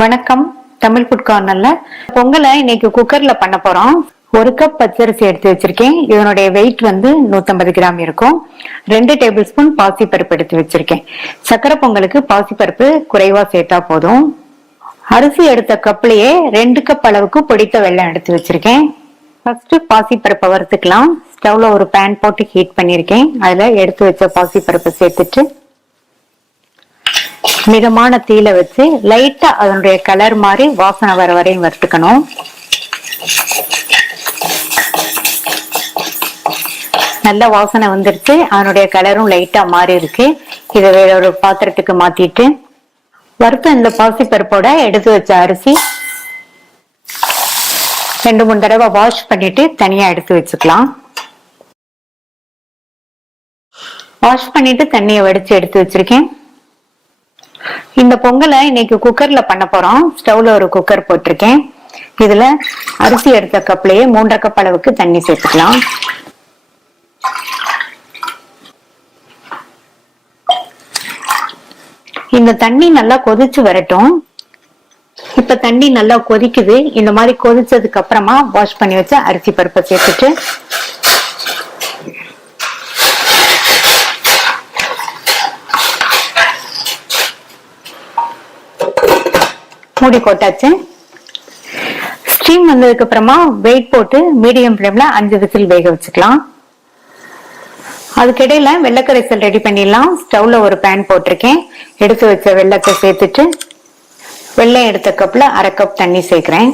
வணக்கம். தமிழ் ஃபுட் கார்னர்ல பொங்கலை இன்னைக்கு குக்கர்ல பண்ண போறோம். 1 கப் பச்சரிசி எடுத்து வச்சிருக்கேன். இதனுடைய வெயிட் 150 கிராம் இருக்கும். 2 டேபிள் ஸ்பூன் பாசிப்பருப்பு எடுத்து வச்சிருக்கேன். சக்கரை பொங்கலுக்கு பாசிப்பருப்பு குறைவா சேர்த்தா போதும். அரிசி எடுத்த கப்லயே 2 கப் அளவுக்கு பொடித்த வெல்லம் எடுத்து வச்சிருக்கேன். ஃபர்ஸ்ட் பாசிப்பருப்பை வறுத்துக்கலாம். ஸ்டவ்ல ஒரு பேன் போட்டு ஹீட் பண்ணிருக்கேன். அதுல எடுத்து வச்ச பாசிப்பருப்பை சேர்த்துட்டு மிதமான தீயில வச்சு லைட்டா அதனுடைய கலர் மாதிரி வாசனை வர வரையும் வறுத்துக்கணும். நல்ல வாசனை வந்துருச்சு. அதனுடைய கலரும் லைட்டா மாறி இருக்கு. இதை வேற ஒரு பாத்திரத்துக்கு மாத்திட்டு வறுத்த இந்த பாசி பருப்போட எடுத்து வச்ச அரிசி 2-3 தடவை வாஷ் பண்ணிட்டு தனியா எடுத்து வச்சுக்கலாம். வாஷ் பண்ணிட்டு தண்ணியை வடிச்சு எடுத்து வச்சிருக்கேன். இந்த பொங்கலை இன்னைக்கு குக்கர்ல பண்ண போறோம். ஸ்டவ்ல ஒரு குக்கர் போட்டிருக்கேன். இதுல அரிசி எடுத்த கப்லயே 3.5 கப் அளவுக்கு தண்ணி சேர்த்துக்கலாம். இந்த தண்ணி நல்லா கொதிச்சு வரட்டும். இப்ப தண்ணி நல்லா கொதிக்குது. இந்த மாதிரி கொதிச்சதுக்கு அப்புறமா வாஷ் பண்ணி வச்ச அரிசி பருப்பை சேர்த்துட்டு மூடி போட்டாச்சு. ஸ்டீம் வந்ததுக்கு அப்புறமா வெயிட் போட்டு மீடியம் ஃப்ளேம்ல 5 விசில் வேக வச்சுக்கலாம். அதுக்கிடையில வெள்ளக்கரைசல் ரெடி பண்ணிடலாம். ஸ்டவ்ல ஒரு பேன் போட்டிருக்கேன். எடுத்து வச்ச வெள்ளத்தை சேர்த்துட்டு வெள்ளம் எடுத்த கப்ல 1/2 கப் தண்ணி சேர்க்கிறேன்.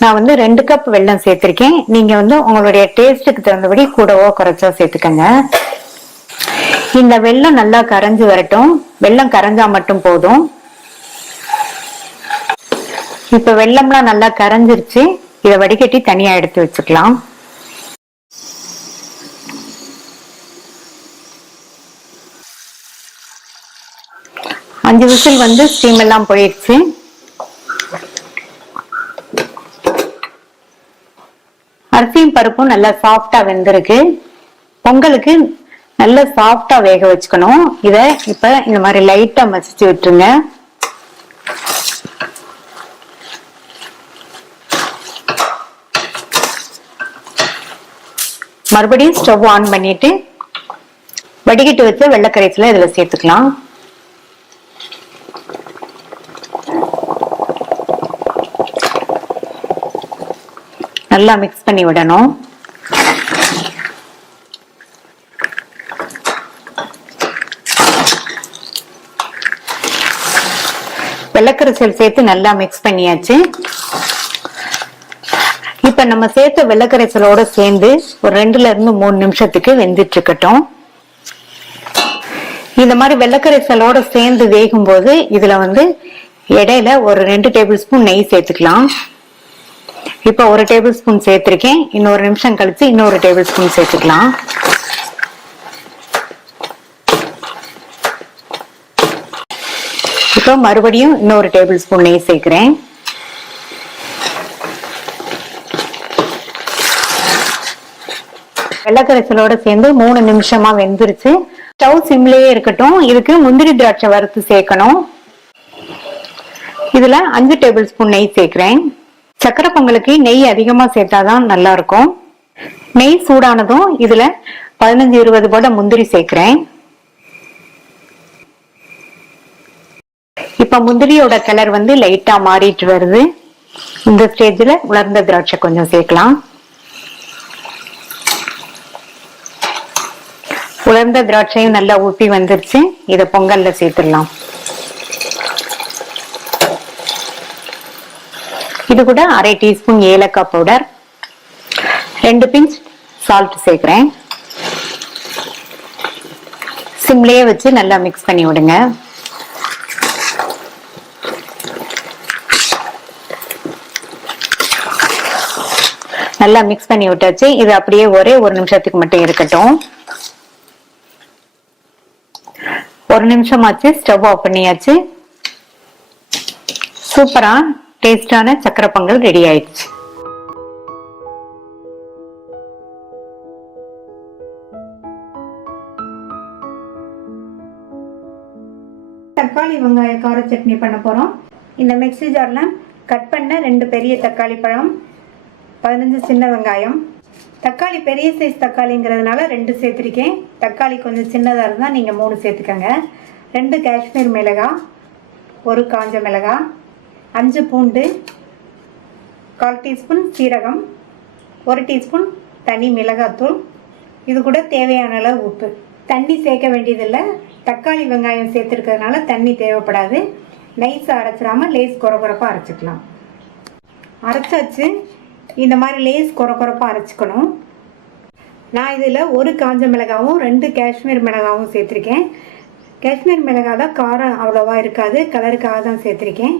நான் 2 கப் வெல்லம் சேர்த்திருக்கேன். நீங்க உங்களுடைய டேஸ்டுக்கு தகுந்தபடி கூடவோ குறைச்சோ சேர்த்துக்கங்க. இந்த வெல்லம் நல்லா கரைஞ்சு வரட்டும். வெல்லம் கரைஞ்சா மட்டும் போதும். இப்ப வெல்லம்லாம் நல்லா கரைஞ்சிருச்சு. இதை வடிகட்டி தனியா எடுத்து வச்சுக்கலாம். அஞ்சு விசில் ஸ்டீம் எல்லாம் போயிடுச்சு. அரிசியும் பருப்பும் நல்லா சாஃப்டா வெந்திருக்கு. பொங்கலுக்கு நல்லா சாஃப்டா வேக வச்சுக்கணும். இத இப்ப இந்த மாதிரி லைட்டா மசிச்சு விட்டுருங்க. மறுபடியும் ஸ்டவ் ஆன் பண்ணிட்டு வடிகட்டு வச்ச வெள்ளக்கரைசலை இதுல சேர்த்துக்கலாம். நல்லா மிக்ஸ் பண்ணி விடணும். வெள்ளக்கரைசல் சேர்த்து நல்லா மிக்ஸ் பண்ணியாச்சு. இப்ப நம்ம சேர்த்த வெள்ளக்கரைசலோட சேர்ந்து ஒரு 2ல இருந்து 3 நிமிஷத்துக்கு வெந்துட்டு இருக்கட்டும். இந்த மாதிரி வெள்ளக்கரைசலோட சேர்ந்து வேகும் போது இதுல இடையில ஒரு 2 டேபிள் ஸ்பூன் நெய் சேர்த்துக்கலாம். இப்ப 1 டேபிள் ஸ்பூன் சேர்த்திருக்கேன். இன்னொரு நிமிஷம் கழிச்சு இன்னொரு டேபிள் ஸ்பூன் சேர்த்துக்கலாம். இப்ப மறுபடியும் இன்னொரு டேபிள் ஸ்பூன் நெய் சேர்க்கிறேன். வெள்ளக்கரைசலோட சேர்ந்து 3 நிமிஷமா வெந்துருச்சு. ஸ்டவ் சிம்லயே இருக்கட்டும். இதுக்கு முந்திரி திராட்சை வறுத்து சேர்க்கணும். இதுல 5 டேபிள் ஸ்பூன் நெய் சேர்க்கிறேன். சக்கரை பொங்கலுக்கு நெய் அதிகமா சேர்த்தாதான் நல்லா இருக்கும். நெய் சூடானதும் இதுல 15-20 போல முந்திரி சேர்க்கிறேன். இப்ப முந்திரியோட கலர் லைட்டா மாறிட்டு வருது. இந்த ஸ்டேஜ்ல உலர்ந்த திராட்சை கொஞ்சம் சேர்க்கலாம். உலர்ந்த திராட்சையும் நல்லா ஊற்றி வந்துருச்சு. இதை பொங்கல்ல சேர்த்துடலாம். இது கூட 1/2 டீஸ்பூன் ஏலக்காய் பவுடர், 2 பிஞ்ச் சால்ட் சேர்க்கிறேன். சிம்லயே வச்சு நல்லா மிக்ஸ் பண்ணி விடுங்க. நல்லா மிக்ஸ் பண்ணி விட்டாச்சு. இது அப்படியே ஒரே 1 நிமிஷத்துக்கு மட்டும் இருக்கட்டும். 1 நிமிஷம் ஆச்சு. ஸ்டவ் ஆஃப் பண்ணியாச்சு. சூப்பரா டேஸ்டான சக்கரை பொங்கல் ரெடி ஆயிடுச்சு. தக்காளி வெங்காய கார சட்னி பண்ண போறோம். இந்த மிக்ஸி ஜாரில் கட் பண்ண 2 பெரிய தக்காளி பழம், 15 சின்ன வெங்காயம். தக்காளி பெரிய சைஸ் தக்காளிங்கிறதுனால 2 சேர்த்துருக்கேன். தக்காளி கொஞ்சம் சின்னதாக இருந்தால் நீங்கள் 3 சேர்த்துக்கோங்க. 2 காஷ்மீர் மிளகாய், 1 காஞ்ச மிளகாய், 5 பூண்டு, 1/4 டீஸ்பூன் சீரகம், 1 டீஸ்பூன் தனி மிளகாத்தூள். இது கூட தேவையான அளவு உப்பு. தண்ணி சேர்க்க வேண்டியதில்லை. தக்காளி வெங்காயம் சேர்த்துருக்கிறதுனால தண்ணி தேவைப்படாது. நைஸாக அரைச்சிடாமல் லேஸ் கொரகொரப்பாக அரைச்சிக்கலாம். அரைச்சாச்சு. இந்த மாதிரி லேஸ் கொரகொரப்பாக அரைச்சிக்கணும். நான் இதில் 1 காஞ்ச மிளகாவும் 2 காஷ்மீர் மிளகாவும் சேர்த்துருக்கேன். காஷ்மீர் மிளகாய் தான் காரம் அவ்வளோவா இருக்காது, கலருக்காக தான் சேர்த்துருக்கேன்.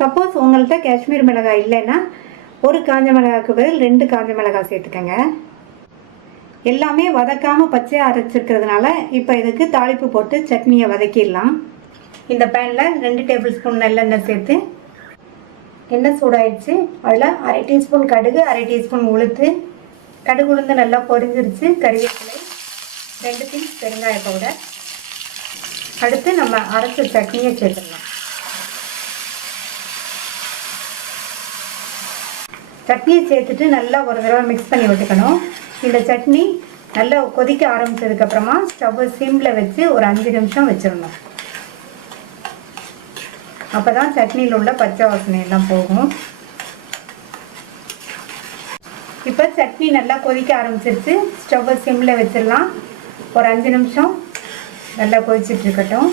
சப்போஸ் உங்கள்கிட்ட காஷ்மீர் மிளகாய் இல்லைன்னா 1 காஞ்ச மிளகாய்க்கு பதில் 2 காஞ்ச மிளகாய் சேர்த்துக்கங்க. எல்லாமே வதக்காமல் பச்சையாக அரைச்சிருக்கிறதுனால இப்போ இதுக்கு தாளிப்பு போட்டு சட்னியை வதக்கிடலாம். இந்த பேனில் 2 டேபிள் ஸ்பூன் நல்லெண்ணெய் சேர்த்து எண்ணெய் சூடாயிடுச்சு. அதில் 1/2 டீஸ்பூன் கடுகு, 1/2 டீஸ்பூன் உளுத்து. கடுகு உளுந்து நல்லா பொரிஞ்சிருச்சு. கறிவேப்பிலை, 2 பீஸ் பெருங்காய பவுடர். அடுத்து நம்ம அரைச்ச சட்னியை சேர்த்துடலாம். சட்னியை சேர்த்துட்டு நல்லா ஒரு தடவை மிக்ஸ் பண்ணி விட்டுக்கணும். இந்த சட்னி நல்லா கொதிக்க ஆரம்பிச்சதுக்கப்புறமா ஸ்டவ்வை சிம்மில் வச்சு ஒரு 5 நிமிஷம் வச்சிடணும். அப்போ தான் சட்னியில் உள்ள பச்சை வாசனை எல்லாம் போகும். இப்போ சட்னி நல்லா கொதிக்க ஆரம்பிச்சிருச்சு. ஸ்டவ்வை சிம்மில் வச்சிடலாம். ஒரு 5 நிமிஷம் நல்லா கொதிச்சுட்டு இருக்கட்டும்.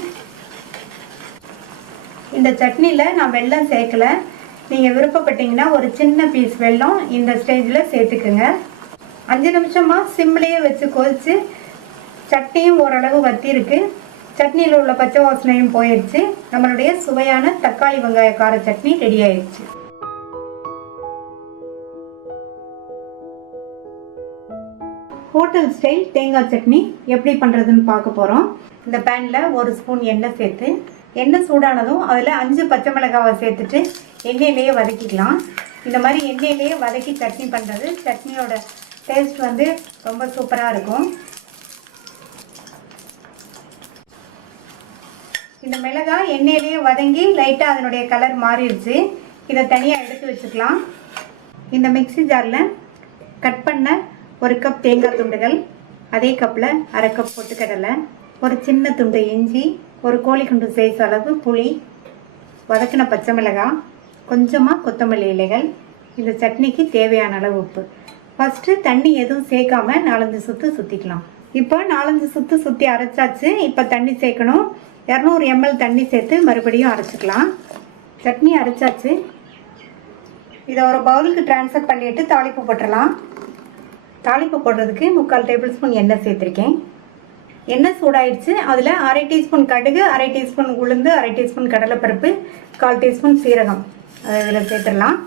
இந்த சட்னியில் நான் வெல்லம் சேர்க்கலை. நீங்கள் விருப்பப்பட்டீங்கன்னா ஒரு சின்ன பீஸ் வெல்லம் இந்த ஸ்டேஜில் சேர்த்துக்குங்க. 5 நிமிஷமாக சிம்லேயே வச்சு கொதிச்சு சட்னியும் ஓரளவு வத்திருக்கு. சட்னியில் உள்ள பச்சை வாசனையும் போயிடுச்சு. நம்மளுடைய சுவையான தக்காளி வெங்காய கார சட்னி ரெடி ஆயிடுச்சு. ஹோட்டல் ஸ்டைல் தேங்காய் சட்னி எப்படி பண்ணுறதுன்னு பார்க்க போகிறோம். இந்த பேனில் 1 ஸ்பூன் எண்ணெய் சேர்த்து, எண்ணெய் சூடானதும் அதில் 5 பச்சை மிளகாவை சேர்த்துட்டு எண்ணெயிலேயே வதக்கிக்கலாம். இந்த மாதிரி எண்ணெயிலேயே வதக்கி சட்னி பண்ணுறது சட்னியோட டேஸ்ட் வந்து ரொம்ப சூப்பராக இருக்கும். இந்த மிளகாய் எண்ணெயிலேயே வதங்கி லைட்டாக அதனுடைய கலர் மாறிடுச்சு. இதை தனியாக எடுத்து வச்சுக்கலாம். இந்த மிக்ஸி ஜாரில் கட் பண்ண 1 கப் தேங்காய் துண்டுகள், அதே கப்பில் 1/2 கப் பொட்டுக்கடலை, ஒரு சின்ன துண்டு இஞ்சி, ஒரு கோழிக்குண்டு சைஸ் அளவு புளி, வதக்கின பச்சை மிளகாய், கொஞ்சமாக கொத்தமல்லி இலைகள். இந்த சட்னிக்கு தேவையான அளவு உப்பு. ஃபஸ்ட்டு தண்ணி எதுவும் சேர்க்காம 4-5 சுற்று சுற்றிக்கலாம். இப்போ 4-5 சுற்று சுற்றி அரைச்சாச்சு. இப்போ தண்ணி சேர்க்கணும். 200 ml தண்ணி சேர்த்து மறுபடியும் அரைச்சிக்கலாம். சட்னி அரைச்சாச்சு. இதை ஒரு பவுலுக்கு ட்ரான்ஸ்ஃபர் பண்ணிவிட்டு தாளிப்பு போட்டுடலாம். தாளிப்பு போடுறதுக்கு 3/4 டேபிள் ஸ்பூன் எண்ணெய் சேர்த்துருக்கேன். எண்ணெய் சூடாயிடுச்சு. அதில் 1/2 டீஸ்பூன் கடுகு, 1/2 டீஸ்பூன் உளுந்து, 1/2 டீஸ்பூன் கடலைப்பருப்பு, 1/4 டீஸ்பூன் சீரகம் அதை இதில் சேர்த்துடலாம்.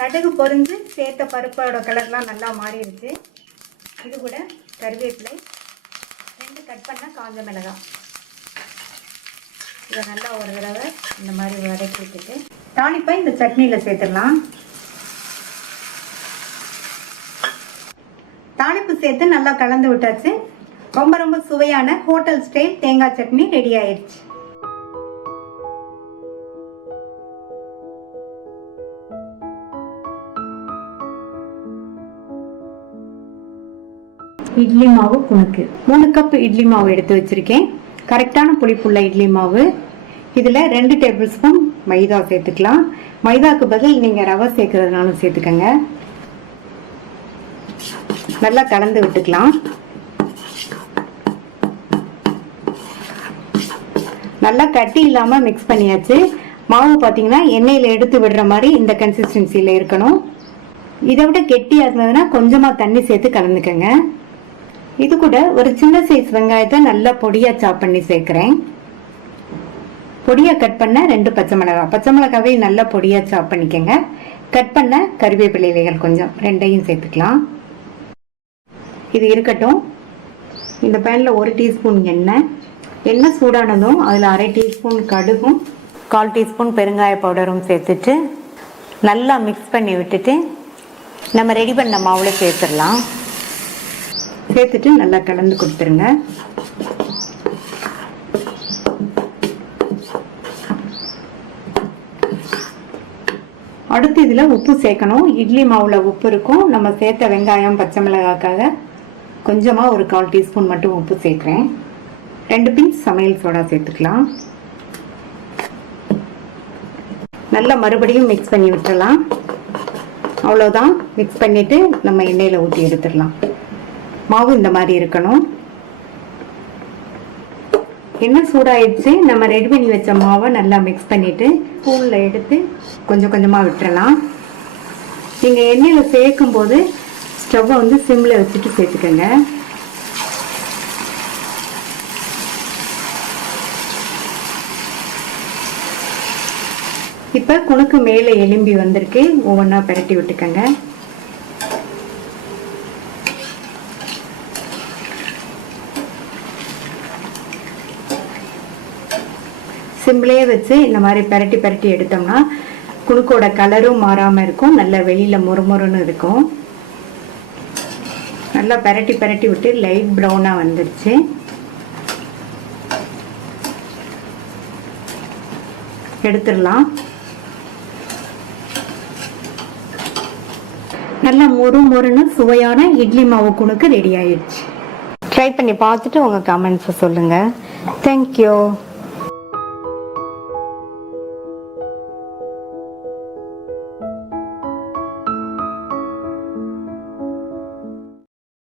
கடுகு பொரிஞ்சு சேர்த்த பருப்போட கலர்லாம் நல்லா மாறிடுச்சு. இது கூட கருவேப்பிலை, 2 கட் பண்ண காஞ்ச மிளகாய். இதை நல்லா ஒரு தடவை இந்த மாதிரி வதக்கி விட்டுட்டு தாளிப்பை இந்த சட்னியில் சேர்த்துடலாம். தாளிப்பு சேர்த்து நல்லா கலந்து விட்டாச்சு. ரொம்ப ரொம்ப சுவையான ஹோட்டல் ஸ்டைல் தேங்காய் சட்னி ரெடி ஆயிடுச்சு. இட்லி மாவு குணுக்கு 3 கப் இட்லி மாவு எடுத்து வச்சிருக்கேன். கரெக்டான புளிப்புள்ள இட்லி மாவு. இதில் 2 டேபிள் ஸ்பூன் மைதா சேர்த்துக்கலாம். மைதாக்கு பதில் நீங்கள் ரவை சேர்க்கறதுனாலும் சேர்த்துக்கங்க. நல்லா கலந்து விட்டுக்கலாம். நல்லா கட்டி இல்லாமல் மிக்ஸ் பண்ணியாச்சு. மாவு பார்த்தீங்கன்னா எண்ணெயில் எடுத்து விடுற மாதிரி இந்த கன்சிஸ்டன்சியில் இருக்கணும். இதை விட கெட்டியாக இருந்ததுன்னா கொஞ்சமாக தண்ணி சேர்த்து கலந்துக்கங்க. இது கூட ஒரு சின்ன சைஸ் வெங்காயத்தை நல்லா பொடியாக சாப் பண்ணி சேர்க்குறேன். பொடியாக கட் பண்ண 2 பச்சை மிளகாய், பச்சை மிளகாவே நல்லா பொடியாக சாப் பண்ணிக்கங்க. கட் பண்ண கறிவேப்பிலை இலைகள் கொஞ்சம், 2ஐயும் சேர்த்துக்கலாம். இது இருக்கட்டும். இந்த பேனில் 1 டீஸ்பூன் எண்ணெய் சூடானதும் அதில் 1/2 டீஸ்பூன் கடுகும், 1/4 டீஸ்பூன் பெருங்காய பவுடரும் சேர்த்துட்டு நல்லா மிக்ஸ் பண்ணி விட்டுட்டு நம்ம ரெடி பண்ண மாவுல சேர்த்துடலாம். சேர்த்துட்டு நல்லா கலந்து கொடுத்துருங்க. அடுத்து இதுல உப்பு சேர்க்கணும். இட்லி மாவுல உப்பு இருக்கும். நம்ம சேர்த்த வெங்காயம் பச்சை மிளகாய்க்காக கொஞ்சமா ஒரு 1/4 டீஸ்பூன் மட்டும் உப்பு சேர்க்கிறேன். 2 பிஞ்ச் சமையல் சோடா சேர்த்துக்கலாம். நல்லா மறுபடியும் மிக்ஸ் பண்ணி விட்டுறலாம். அவ்வளோதான். மிக்ஸ் பண்ணிட்டு நம்ம எண்ணெயில் ஊற்றி எடுத்துடலாம். மாவு இந்த மாதிரி இருக்கணும். எண்ணெய் சூடாயிடுச்சு. நம்ம ரெடி பண்ணி வச்ச மாவை நல்லா மிக்ஸ் பண்ணிட்டு ஸ்பூனில் எடுத்து கொஞ்சம் கொஞ்சமாக விட்டுறலாம். நீங்கள் எண்ணெயில் சேர்க்கும் போது ஸ்டவ்வை வந்து சிம்மில் வச்சுட்டு சேர்த்துக்கோங்க. இப்போ குணுக்கு மேலே எலும்பி வந்திருக்கு. ஒவ்வொன்றா பிரட்டி விட்டுக்கோங்க. சிம்பிளே வச்சு இந்த மாதிரி பிரட்டி பிரட்டி எடுத்தோம்னா குணுக்கோட கலரும் மாறாமல் இருக்கும். நல்லா வெளியில் மொறுமொறுன்னு இருக்கும். நல்லா பிரட்டி பிரட்டி விட்டு லைட் ப்ரௌனாக வந்துடுச்சு. எடுத்துடலாம். நல்லா மொறு மொறுன்னு சுவையான இட்லி மாவு குணுக்கு ரெடி ஆயிடுச்சு. ட்ரை பண்ணி பார்த்துட்டு உங்கள் கமெண்ட்ஸை சொல்லுங்கள். தேங்க்யூ.